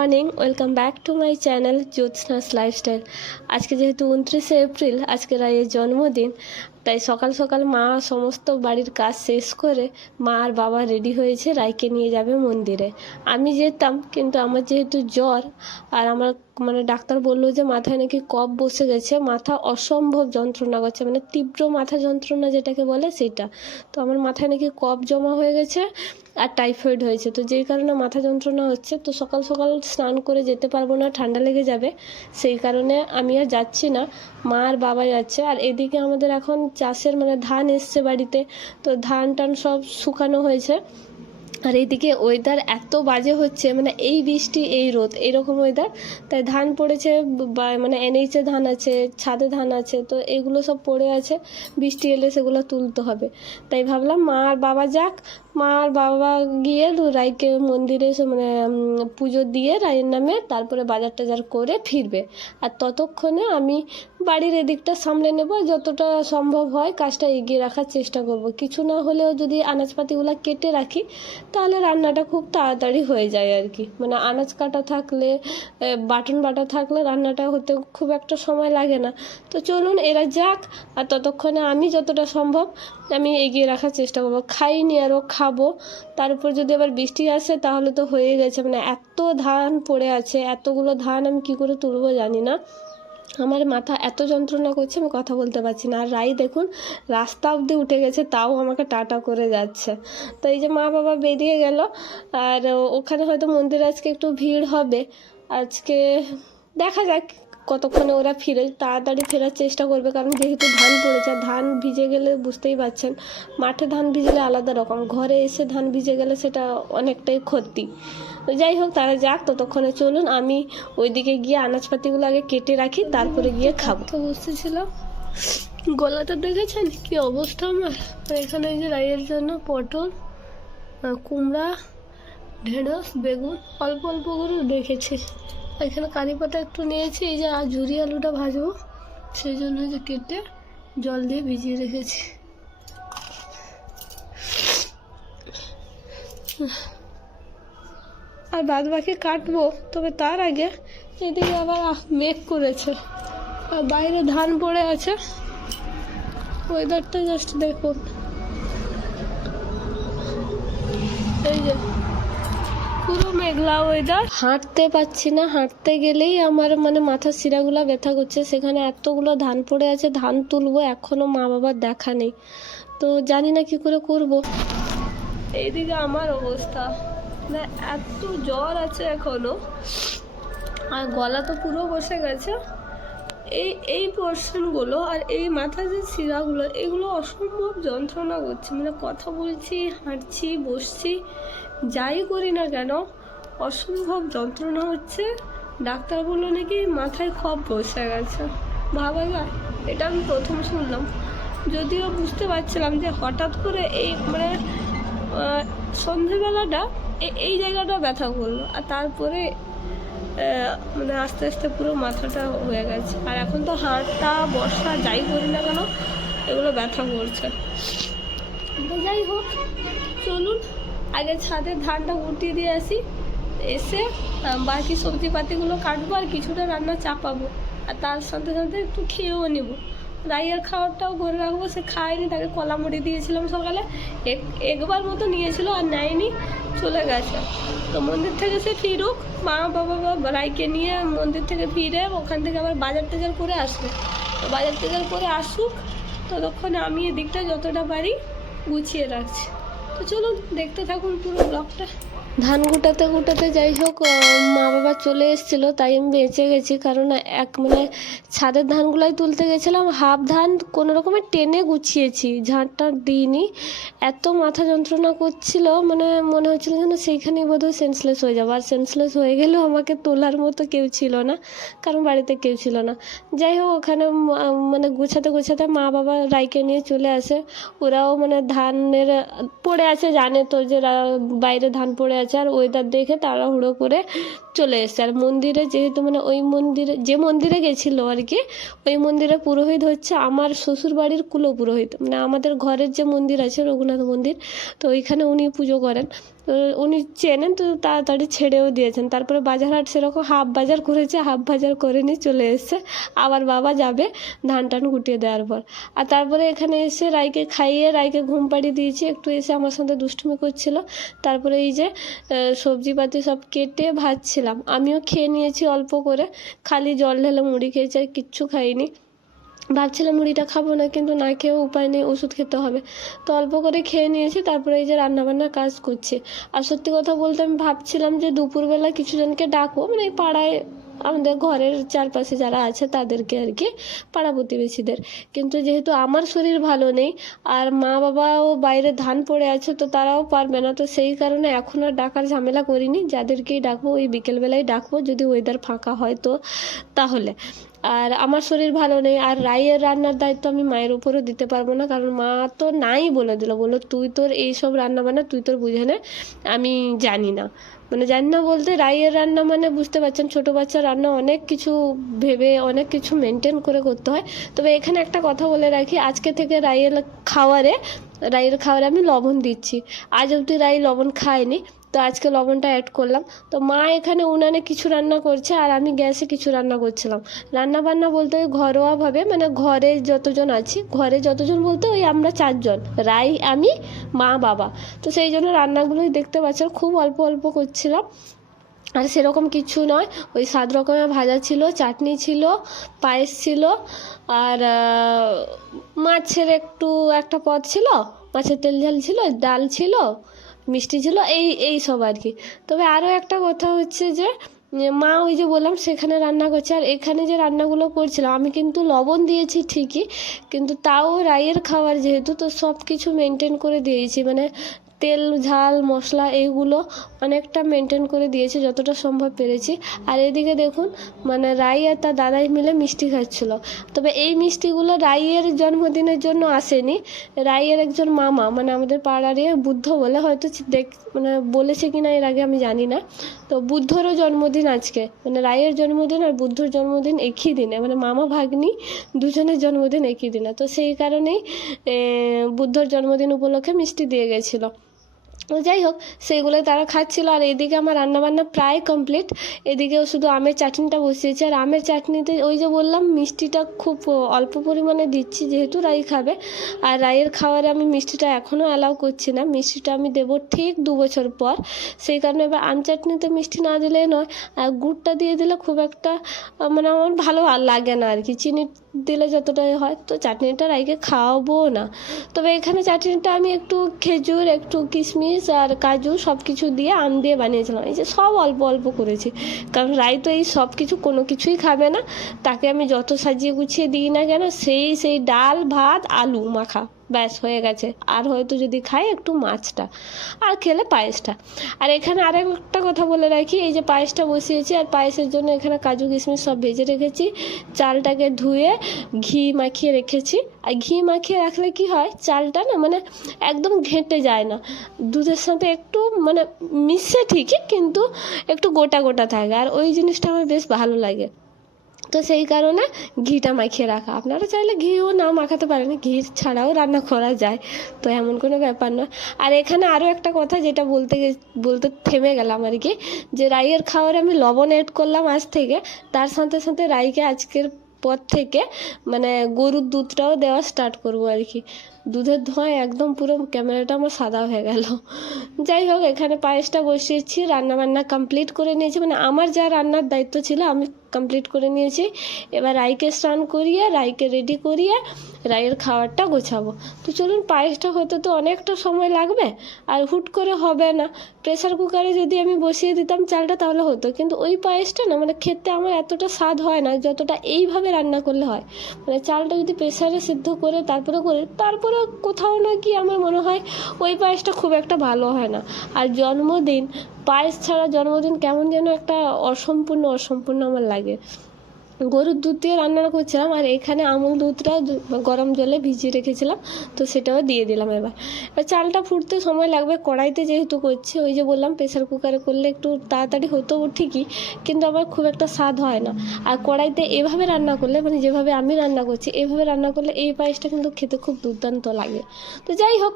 Morning, welcome back to my channel Jyotsna's lifestyle. আজকে যেহেতু 29শে April, আজকে রায়ের জন্মদিন, তাই সকাল সকাল মা সমস্ত বাড়ির কাজ শেষ করে মা আর বাবা রেডি হয়েছে, রায়কে নিয়ে যাবে মন্দিরে। আমি যেতাম, কিন্তু আমার যেহেতু জ্বর আর আমার ডাক্তার বললো যে মাথায় নাকি কফ বসে গেছে, মাথা অসম্ভব যন্ত্রণা করছে, তীব্র মাথা যন্ত্রণা যেটাকে বলে সেটা। তো আমার মাথায় নাকি কফ জমা হয়ে গেছে আর টাইফয়েড হয়েছে, তো যেই কারণে মাথা যন্ত্রণা হচ্ছে। তো সকাল সকাল স্নান করে যেতে পারবো না, ঠান্ডা লেগে যাবে, সেই কারণে আমি আর যাচ্ছি না, মা আর বাবা যাচ্ছে। আর এদিকে আমাদের এখন চাষের ধান এসছে বাড়িতে, তো ধান টান সব শুকানো হয়েছে। আর এইদিকে ওয়েদার এত বাজে হচ্ছে, এই বৃষ্টি এই রোদ এইরকম ওয়েদার, তাই ধান পড়েছে, এনএইচে ধান আছে, ছাদে ধান আছে, তো এগুলো সব পড়ে আছে, বৃষ্টি এলে সেগুলো তুলতে হবে। তাই ভাবলাম মা আর বাবা যাক, মা আর বাবা গিয়ে রায়কে মন্দিরে এসে পুজো দিয়ে রায়ের নামে তারপরে বাজার টাজার করে ফিরবে। আর ততক্ষণে আমি বাড়ির এদিকটা সামলে নেব, যতটা সম্ভব হয় কাজটা এগিয়ে রাখার চেষ্টা করব। কিছু না হলেও যদি আনাজপাতিগুলো কেটে রাখি তাহলে রান্নাটা খুব তাড়াতাড়ি হয়ে যায় আর কি। আনাজ কাটা থাকলে, বাটন বাটা থাকলে রান্নাটা হতে খুব একটা সময় লাগে না। তো চলুন এরা যাক, আর ততক্ষণে আমি যতটা সম্ভব আমি এগিয়ে রাখার চেষ্টা করবো। খাইনি, আরও খাবো, তার উপর যদি আবার বৃষ্টি আসে তাহলে তো হয়ে গেছে। এত ধান পড়ে আছে, এতগুলো ধান আমি কি করে তুলবো জানি না, আমার মাথা এত যন্ত্রণা করছে আমি কথা বলতে পারছি না। আর রাই দেখুন রাস্তা অবধি উঠে গেছে, তাও আমাকে টাটা করে যাচ্ছে। তো এই যে মা বাবা বেরিয়ে গেল, আর ওখানে হয়তো মন্দিরে আজকে একটু ভিড় হবে আজকে, দেখা যাক কতক্ষণে ওরা ফিরে, তাড়াতাড়ি ফেরার চেষ্টা করবে, কারণ যেহেতু ধান পড়েছে, ধান ভিজে গেলে বুঝতেই পারছেন, মাঠে ধান ভিজলে আলাদা রকম, ঘরে এসে ধান ভিজে গেলে সেটা অনেকটাই ক্ষতি। তো যাই হোক, তারা যাক, ততক্ষণে চলুন আমি ওইদিকে গিয়ে আনাজপাতিগুলো আগে কেটে রাখি, তারপরে গিয়ে খাবো। তো বসতেছিলাম, গলাটা দেখেছেন কি অবস্থা আমার। এখানে এই যে রাইয়ের জন্য পটল, কুমড়া, ঢেঁড়স, বেগুন অল্প অল্প করে রেখেছি। এখানে কারি পাতা একটু নিয়েছি, এই যে ঝুরি আলুটা ভাজবো সেই জন্য যে কেটে জল দিয়ে ভিজিয়ে রেখেছি। আর বাদ বাকি কাটবো, তবে তার আগে এদিকে আবার মেঘ করেছে আর বাইরে ধান পড়ে আছে। ওয়েদারটা জাস্ট দেখুন, এই যে পুরো মেঘলা ওয়েদার। হাঁটতে পারছি না, হাঁটতে গেলেই আমার মাথার শিরাগুলা ব্যথা করছে। সেখানে এতগুলো ধান পড়ে আছে, ধান তুলবো, এখনো মা বাবার দেখা নেই, তো জানি না কি করে করব। এইদিকে আমার অবস্থা, এত জ্বর আছে এখনো, আর গলা তো পুরো বসে গেছে। এই পোর্শনগুলো আর এই মাথার যে শিরাগুলো, এগুলো অসম্ভব যন্ত্রণা করছে। কথা বলছি, হাঁটছি, বসছি, যাই করি না কেন অসম্ভব যন্ত্রণা হচ্ছে। ডাক্তার বললো নাকি মাথায় খপ বসে গেছে। ভাবা যায়, এটা আমি প্রথম শুনলাম, যদিও বুঝতে পারছিলাম যে হঠাৎ করে এই সন্ধেবেলাটা এই জায়গাটা ব্যথা করলো, আর তারপরে আস্তে আস্তে পুরো মাথাটা হয়ে গেছে। আর এখন তো হাঁটা বসা যাই করি না কেন এগুলো ব্যথা করছে। তো যাই হোক, চলুন আগে ছাদের ধানটা উঠিয়ে দিয়ে আসি, এসে বাকি সবজিপাতিগুলো কাটবো আর কিছুটা রান্না চাপাবো, আর তার সাথে সাথে একটু খেয়েও নেব। রাইয়ের খাবারটাও করে রাখবো, সে খায়নি, তাকে কলা মুড়ি দিয়েছিলাম সকালে, একবার মতো নিয়েছিল আর নেয়নি, চলে গেছে। তো মন্দির থেকে সে ফিরুক, মা বাবা রাইকে নিয়ে মন্দির থেকে ফিরে ওখান থেকে আবার বাজার টাজার করে আসবে। তো বাজার টাজার করে আসুক, ততক্ষণে আমি এদিকটা যতটা পারি গুছিয়ে রাখছি। তো চলুন দেখতে থাকুন পুরো ব্লগটা। ধান গুটাতে গুটাতে যাই হোক মা বাবা চলে এসেছিলো, তাই আমি বেঁচে গেছি, কারণ ছাদের ধানগুলাই তুলতে গেছিলাম, হাফ ধান কোনো রকমের টেনে গুছিয়েছি, ঝাঁটটা দিইনি। এত মাথা যন্ত্রণা করছিল, মনে হচ্ছিল যেন সেইখানেই বোধহয় সেন্সলেস হয়ে যাবো। আর সেন্সলেস হয়ে গেলেও আমাকে তোলার মতো কেউ ছিল না, কারণ বাড়িতে কেউ ছিল না। যাই হোক, ওখানে গোছাতে গোছাতে মা বাবা রাইকে নিয়ে চলে আসে। ওরাও ধানের পড়ে আছে, জানে তো যে বাইরে ধান পড়ে আছে, আর ওয়েদার দেখে তাড়াহুড়ো করে চলে এসছে। আর মন্দিরে যেহেতু মানে ওই মন্দিরে যে মন্দিরে গেছিলো আর কি, ওই মন্দিরে পুরোহিত হচ্ছে আমার শ্বশুর বাড়ির কুলো পুরোহিত, মানে আমাদের ঘরের যে মন্দির আছে রঘুনাথ মন্দির, তো ওইখানে উনি পুজো করেন। তো উনি চেনেন, তো তাড়াতাড়ি ছেড়েও দিয়েছেন। তারপরে বাজার হাট সেরকম হাফ বাজার করেছে, হাফ বাজার করে নিয়ে চলে এসছে। আবার বাবা যাবে ধান টান গুটিয়ে দেওয়ার পর। আর তারপরে এখানে এসে রাইকে খাইয়ে রাইকে ঘুম পাড়িয়ে দিয়েছি, একটু এসে আমার সাথে দুষ্টুমি করছিল। তারপরে এই যে সবজিপাতি সব কেটে ভাজছিলাম, আমিও খেয়ে নিয়েছি অল্প করে, খালি জল ঢেলে মুড়ি খেয়েছি, আর কিচ্ছু খাইনি। ভাবছিলাম মুড়িটা খাবো না, কিন্তু না খেয়েও উপায় নেই, ওষুধ খেতে হবে, তো অল্প করে খেয়ে নিয়েছি। তারপরে এই যে রান্নাবান্নার কাজ করছি। আর সত্যি কথা বলতে আমি ভাবছিলাম যে দুপুরবেলা কিছু জনকে ডাকবো, মানে এই পাড়ায় আমাদের ঘরের চারপাশে যারা আছে তাদেরকে আর কি, পাড়া প্রতিবেশীদের। কিন্তু যেহেতু আমার শরীর ভালো নেই আর মা বাবাও বাইরে ধান পড়ে আছে, তো তারাও পারবে না, তো সেই কারণে এখন আর ডাকার ঝামেলা করিনি। যাদেরকেই ডাকবো ওই বিকেলবেলায় ডাকবো, যদি ওয়েদার ফাঁকা হয় তো তাহলে। আর আমার শরীর ভালো নেই, আর রাইয়ের রান্নার দায়িত্ব আমি মায়ের উপরও দিতে পারবো না, কারণ মা তো নাই বলে দিল, বললো তুই তোর এইসব রান্না বান্না তুই তোর বুঝে নে, আমি জানি না। মানে জানি না বলতে রাইয়ের রান্না মানে বুঝতে পারছেন, ছোটো বাচ্চার রান্না অনেক কিছু ভেবে অনেক কিছু মেনটেন করে করতে হয়। তবে এখানে একটা কথা বলে রাখি, আজকে থেকে রাইয়ের খাবারে আমি লবণ দিচ্ছি। আজ অবধি রাই লবণ খায়নি, তো আজকে লবণটা অ্যাড করলাম। তো মা এখানে উনানে কিছু রান্না করছে আর আমি গ্যাসে কিছু রান্না করছিলাম। রান্না বান্না বলতে ওই ঘরোয়াভাবে, মানে ঘরে যতজন আছি, ঘরে যতজন বলতে ওই আমরা 4 জন, রাই, আমি, মা, বাবা। তো সেই জন্য রান্নাগুলোই দেখতে পাচ্ছেন খুব অল্প অল্প করছিলাম। আর সেরকম কিছু নয়, ওই 7 রকমের ভাজা ছিল, চাটনি ছিল, পায়েস ছিল, আর মাছের একটা পদ ছিল, মাছের তেল ঝাল ছিল, ডাল ছিল, মিষ্টি ছিল, এই সব আর কি। তবে আরও একটা কথা হচ্ছে যে মা ওই যে বললাম সেখানে রান্না করছে, আর এখানে যে রান্নাগুলো করছিলাম আমি কিন্তু লবণ দিয়েছি ঠিকই, কিন্তু তাও রাইয়ের খাবার যেহেতু, তো সব কিছু মেনটেন করে দিয়েছি, মানে তেল ঝাল মশলা এইগুলো অনেকটা মেনটেন করে দিয়েছি যতটা সম্ভব পেরেছি। আর এদিকে দেখুন, মানে রাই আর তার দাদাই মিলে মিষ্টি খাচ্ছিলো। তবে এই মিষ্টিগুলো রাইয়ের জন্মদিনের জন্য আসেনি, রাইয়ের একজন মামা, মানে আমাদের পাড়ারই বুদ্ধ বলে, হয়তো মানে বলেছে কিনা এর আগে আমি জানি না। তো বুদ্ধরও জন্মদিন আজকে, মানে রাইয়ের জন্মদিন আর বুদ্ধর জন্মদিন একই দিনে, মানে মামা ভাগ্নি দুজনের জন্মদিন একই দিনে। তো সেই কারণেই বুদ্ধর জন্মদিন উপলক্ষে মিষ্টি দিয়ে গেছিলো। যাই হোক, সেইগুলোই তারা খাচ্ছিল। আর এদিকে আমার রান্নাবান্না প্রায় কমপ্লিট। এদিকেও শুধু আমের চাটনিটা বসিয়েছি, আর আমের চাটনিতে ওই যে বললাম মিষ্টিটা খুব অল্প পরিমাণে দিচ্ছি, যেহেতু রাই খাবে। আর রাইয়ের খাবারে আমি মিষ্টিটা এখনও অ্যালাউ করছি না, মিষ্টিটা আমি দেবো ঠিক 2 বছর পর। সেই কারণে এবার আম চাটনিতে মিষ্টি না দিলেই নয়, আর গুড়টা দিয়ে দিলে খুব একটা মানে আমার ভালো লাগে না আর কি, চিনি দিলে যতটাই হয়। তো চাটনিটা রাইকে খাওয়াবো না। তবে এখানে চাটনিটা আমি একটু খেজুর, একটু কিশমিশ আর কাজু সব কিছু দিয়ে আম দিয়ে বানিয়েছিলাম। এই যে সব অল্প অল্প করেছি, কারণ রাই তো এই সব কিছু কোনো কিছুই খাবে না, তাকে আমি যত সাজিয়ে গুছিয়ে দিই না কেন সেই ডাল ভাত আলু মাখা ব্যাস হয়ে গেছে। আর হয়তো যদি খাই একটু মাছটা, আর খেলে পায়েসটা। আর এখানে আরেকটা কথা বলে রাখি, এই যে পায়েসটা বসিয়েছি, আর পায়েসের জন্য এখানে কাজু কিশমিশ সব ভেজে রেখেছি, চালটাকে ধুয়ে ঘি মাখিয়ে রেখেছি। আর ঘি মাখিয়ে রাখলে কি হয়, চালটা না মানে একদম ঘেঁটে যায় না, দুধের সাথে একটু মানে মিশে ঠিকই, কিন্তু একটু গোটা গোটা থাকে, আর ওই জিনিসটা আমার বেশ ভালো লাগে। তো সেই কারণে ঘিটা মাখিয়ে রাখা। আপনারা চাইলে ঘিও না মাখাতে পারেন, ঘি ছাড়াও রান্না করা যায়, তো এমন কোনো ব্যাপার নয়। আর এখানে আরও একটা কথা যেটা বলতে থেমে গেলাম আর কি, যে রাইয়ের খাবারে আমি লবণ অ্যাড করলাম আজ থেকে, তার সাথে সাথে রাইকে আজকের পর থেকে মানে গরুর দুধটাও দেওয়া স্টার্ট করবো আর কি। দুধের ধোঁয়ায় একদম পুরো ক্যামেরাটা আমার সাদা হয়ে গেল। যাই হোক, এখানে পায়েসটা বসিয়েছি, রান্নাবান্না কমপ্লিট করে নিয়েছি, মানে আমার যা রান্নার দায়িত্ব ছিল আমি কমপ্লিট করে নিয়েছি। এবার রাইকে স্নান করিয়ে রাইকে রেডি করিয়ে রাইয়ের খাবারটা গোছাবো। তো চলুন, পায়েসটা হতে তো অনেকটা সময় লাগবে, আর হুট করে হবে না। প্রেসার কুকারে যদি আমি বসিয়ে দিতাম চালটা তাহলে হতো, কিন্তু ওই পায়েসটা না মানে খেতে আমার এতটা স্বাদ হয় না যতটা এইভাবে রান্না করলে হয়। মানে চালটা যদি প্রেসারে সিদ্ধ করে তারপরে কোথাও না কি আমার মনে হয় ওই পায়েসটা খুব একটা ভালো হয় না। আর পায়েস ছাড়া জন্মদিন কেমন যেন একটা অসম্পূর্ণ আমার লাগে। গরুর দুধ দিয়ে রান্না করছিলাম, আর এখানে আমুল দুধটা গরম জলে ভিজিয়ে রেখেছিলাম, তো সেটাও দিয়ে দিলাম। এবার চালটা ফুটতে সময় লাগবে, কড়াইতে যেহেতু করছি, ওই যে বললাম প্রেসার কুকারে করলে একটু তাড়াতাড়ি হতো ঠিকই, কিন্তু আবার খুব একটা স্বাদ হয় না। আর কড়াইতে এভাবে রান্না করলে, মানে যেভাবে আমি রান্না করছি এভাবে রান্না করলে এই পায়েসটা কিন্তু খেতে খুব দুর্দান্ত লাগে। তো যাই হোক,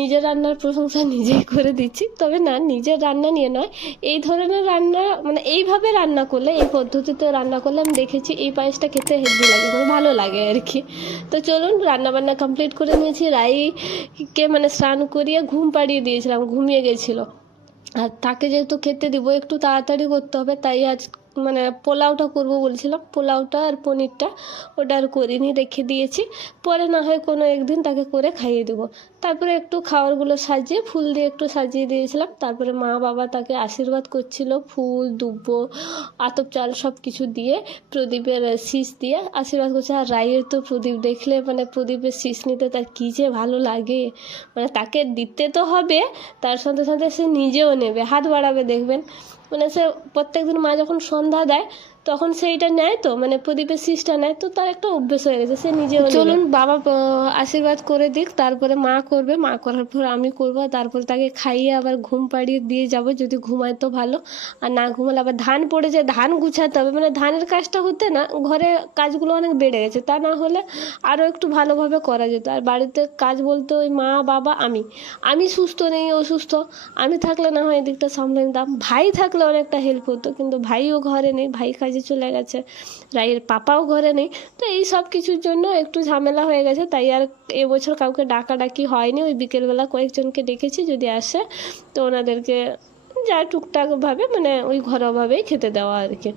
নিজের রান্নার প্রশংসা নিজেই করে দিচ্ছি, তবে না, নিজের রান্না নিয়ে নয়, এই ধরনের রান্না মানে এইভাবে রান্না করলে, এই পদ্ধতিতে রান্না করলে আমি দেখেছি এই পায়েসটা খেতে হেভি লাগে, মানে ভালো লাগে আর কি। তো চলুন, রান্না বান্না কমপ্লিট করে নিয়েছি। রাইকে মানে স্নান করিয়ে ঘুম পাড়িয়ে দিয়েছিলাম, ঘুমিয়ে গেছিলো। আর তাকে যেহেতু খেতে দিব, একটু তাড়াতাড়ি করতে হবে, তাই আজ মানে পোলাওটা করব বলছিলাম, পোলাওটা আর পনিরটা ওটা আর করিনি, রেখে দিয়েছি। পরে না হয় কোনো একদিন তাকে করে খাইয়ে দেবো। তারপরে একটু খাবারগুলো সাজিয়ে ফুল দিয়ে একটু সাজিয়ে দিয়েছিলাম। তারপরে মা বাবা তাকে আশীর্বাদ করছিল, ফুল দুব্বো আতপ চাল সব কিছু দিয়ে, প্রদীপের শীষ দিয়ে আশীর্বাদ করছে। আর রায়ের তো প্রদীপ দেখলে মানে প্রদীপের শীষ নিতে তার কী যে ভালো লাগে, মানে তাকে দিতে তো হবে, তার সাথে সাথে সে নিজেও নেবে, হাত বাড়াবে, দেখবেন মানে সে প্রত্যেকদিন মা যখন সন্ধ্যা দেয় তখন সেইটা নেয়, তো মানে প্রদীপের শীষটা নেয়, তো তার একটা অভ্যেস হয়ে গেছে, সে নিজেও নেবে। চলুন বাবা আশীর্বাদ করে দিক, তারপরে মা করবে, মা করার পর আমি করবো, তারপরে তাকে খাইয়ে আবার ঘুম পাড়িয়ে দিয়ে যাব, যদি ঘুমায় তো ভালো, আর না ঘুমালে আবার ধান পড়েছে, ধান গুছাতে হবে, মানে ধানের কাজটা হতে না ঘরে কাজগুলো অনেক বেড়ে গেছে, তা না হলে আরও একটু ভালোভাবে করা যেত। আর বাড়িতে কাজ বলতে ওই মা বাবা আমি সুস্থ নেই, অসুস্থ, আমি থাকলে না হয় এদিকটা সামলে নিতাম, ভাই থাকলে অনেকটা হেল্প হতো, কিন্তু ভাইও ঘরে নেই, ভাই কাজে চলে গেছে, রায়ের পাপাও ঘরে নেই, তো এই সব কিছুর জন্য একটু ঝামেলা হয়ে গেছে, তাই আর এবছর কাউকে ডাকাডাকি হয়নি। ওই বিকেলবেলা কয়েকজনকে ডেকেছি, যদি আসে তো ওনাদেরকে যা টুকটাকভাবে মানে ওই ঘরোয়াভাবেই খেতে দেওয়া আর কি।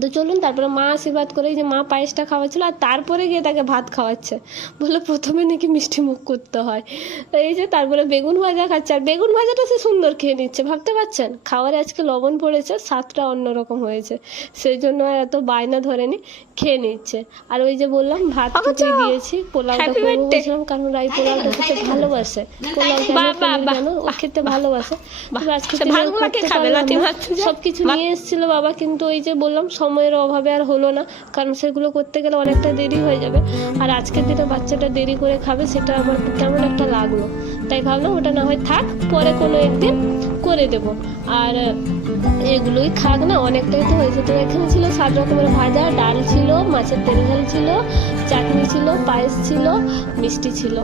তো চলুন, তারপরে মা আশীর্বাদ করে, যে মা পায়েসটা খাওয়াচ্ছিল, আর তারপরে গিয়ে তাকে ভাত খাওয়াচ্ছে, বলে প্রথমে নাকি মিষ্টি মুখ করতে হয়। তো এই যে তারপরে বেগুন ভাজা খাচ্ছে, আর বেগুন ভাজাটা সে সুন্দর খেয়ে নিচ্ছে, ভাবতে পারছেন, খাওয়ারে আজকে লবণ পড়েছে, স্বাদটা অন্যরকম হয়েছে, সেই জন্য আর এত বায়না ধরেনি, খেয়ে নিচ্ছে। আর ওই যে বললাম ভাত খেতে দিয়েছি, পোলাওটা করবো বলছিলাম, কারণ রাই পোলাওটা খেতে ভালোবাসে, পোলাওটা ও খেতে ভালোবাসে, আজকে সব কিছু নিয়ে এসেছিল বাবা, কিন্তু ওই যে বললাম সময়ের অভাবে আর হলো না, কারণ সেগুলো করতে গেলে অনেকটা দেরি হয়ে যাবে, আর আজকের দিনে বাচ্চাটা দেরি করে খাবে, সেটা আমার কেমন একটা লাগলো, তাই ভাবলাম ওটা না হয় থাক, পরে কোনো একদিন করে দেব। আর এগুলোই খাক না, অনেকটাই তো হয়েছে। তো এখানে ছিল 7 রকমের ভাজা, ডাল ছিল, মাছের তেল ঝাল ছিল, চাটনি ছিল, পায়েস ছিল, মিষ্টি ছিল,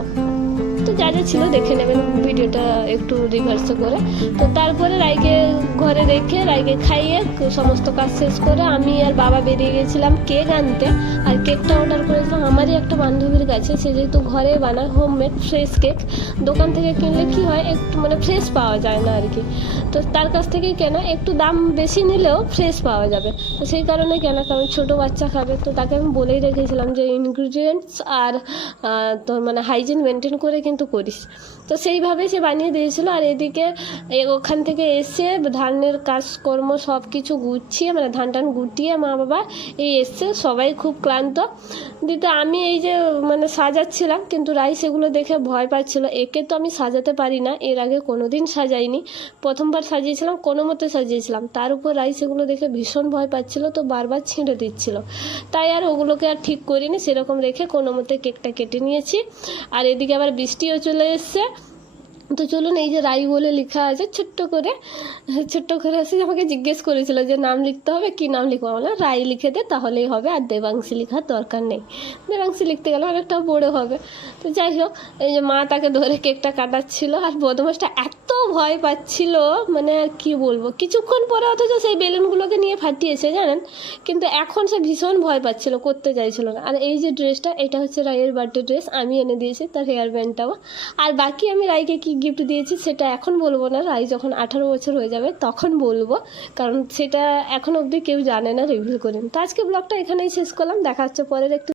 তো যা যা ছিল দেখে নেবেন ভিডিওটা একটু রিভার্স করে। তো তারপরে রাইকে ঘরে রেখে রাইকে খাইয়ে সমস্ত কাজ শেষ করে আমি আর বাবা বেরিয়ে গেছিলাম কেক আনতে। আর কেকটা অর্ডার করেছিলাম আমারই একটা বান্ধবীর কাছে, সে যেহেতু ঘরে বানায় হোমমেড ফ্রেশ কেক, দোকান থেকে কিনলে কি হয় একটু মানে ফ্রেশ পাওয়া যায় না আর কি, তো তার কাছ থেকেই কেনা, একটু দাম বেশি নিলেও ফ্রেশ পাওয়া যাবে, তো সেই কারণে কেনা, কারণ ছোটো বাচ্চা খাবে, তো তাকে আমি বলেই রেখেছিলাম যে ইনগ্রিডিয়েন্টস আর তোর মানে হাইজিন মেনটেন করে কিন্তু করিস, তো সেইভাবে সে বানিয়ে দিয়েছিল। আর এদিকে ওখান থেকে এসে ধানের কাজকর্ম সব কিছু গুছিয়ে মানে ধান টান গুটিয়ে মা বাবা এই এসছে, সবাই খুব ক্লান্ত, দিতে আমি এই যে মানে সাজাচ্ছিলাম, কিন্তু রাই সেগুলো দেখে ভয় পাচ্ছিল, একে তো আমি সাজাতে পারি না, এর আগে কোনোদিন সাজাইনি, প্রথমবার সাজিয়েছিলাম, কোনো মতে সাজিয়েছিলাম, তার উপর রাই সেগুলো দেখে ভীষণ ভয় পাচ্ছিল, তো বারবার ছিঁড়ে দিচ্ছিল, তাই আর ওগুলোকে আর ঠিক করিনি, সেরকম রেখে কোনো মতে কেকটা কেটে নিয়েছি। আর এদিকে আবার বৃষ্টিও চলে এসছে, তো চলুন, এই যে রাই বলে লেখা আছে ছোট্ট করে এসে আমাকে জিজ্ঞেস করেছিল যে নাম লিখতে হবে, কি নাম লিখবো, বললাম রাই লিখে দে তাহলেই হবে, আর দেবাংশী লেখার দরকার নেই, দেবাংশী লিখতে গেলে অনেকটা বড় হবে। তো যাই হোক, এই যে মা তাকে ধরে কেকটা কাটাচ্ছিল, আর বদমাসটা এত ভয় পাচ্ছিল মানে আর কি বলবো, কিছুক্ষণ পরে অথচ সেই বেলুনগুলোকে নিয়ে ফাটিয়েছে জানেন, কিন্তু এখন সে ভীষণ ভয় পাচ্ছিল, করতে চাইছিল না। আর এই যে ড্রেসটা, এটা হচ্ছে রাইয়ের বার্থডে ড্রেস, আমি এনে দিয়েছি, তার হেয়ার ব্যান্ডটাও। আর বাকি আমি রাইকে কি গিফট দিয়েছি সেটা এখন বলবো না, রাই যখন 18 বছর হয়ে যাবে তখন বলবো, কারণ সেটা এখন অবধি কেউ জানে না, রিভিল করিনি। তো আজকে ব্লগটা এখানেই শেষ করলাম, দেখা হচ্ছে পরের একটু